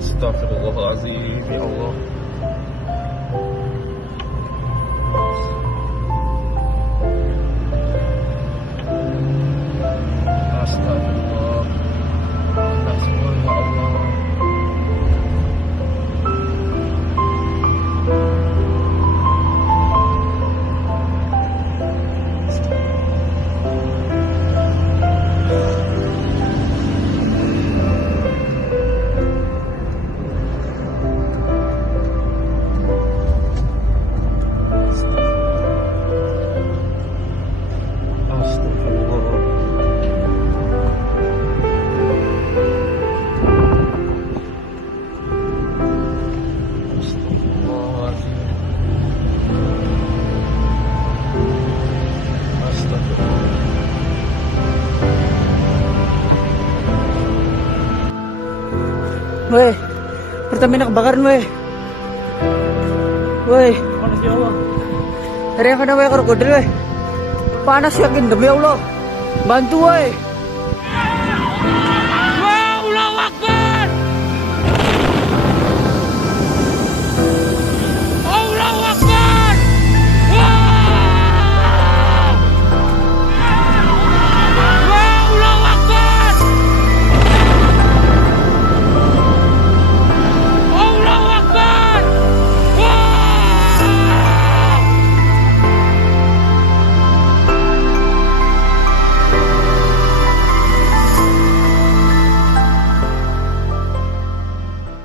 Astagfirullahaladzim, ya Allah. Astagfirullah. Astagfirullah, ya Allah. Astagfirullah. Astagfirullahaladzim. Astagfirullah. Weh, Pertamina kebakaran weh. Weh, Panas ya Allah. teriak kena weh krokodil weh. Panas yakin demi Allah. Bantu weh. Allahu Akbar.